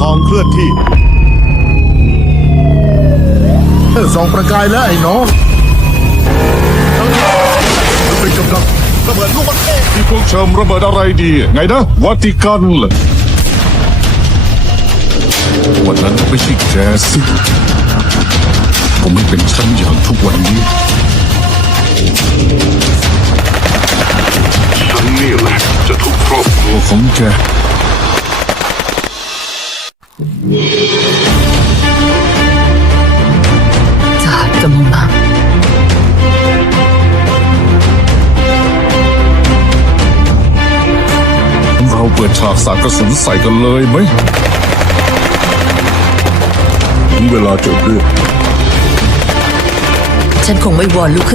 ทองเคลื่อนที่เออสองประกายแล้วไอ้น้องมันเป็นกำลัระเบิดลูกบอลเตะที่พวกเชิมระเบิดอะไรดี ไงนะวัติกันเหรอวันนั้นไม่ใช่แกสิผมไม่เป็นฉันอย่างทุกวันนี้ฉันนี่แหละจะถูกครอบครัวของแก สหัสกำลังมาเราเปิดฉากสาดกระสุนใส่กันเลยไหมถึงเวลาจบเรื่อง ฉันคงไม่วอนลุกขึ้น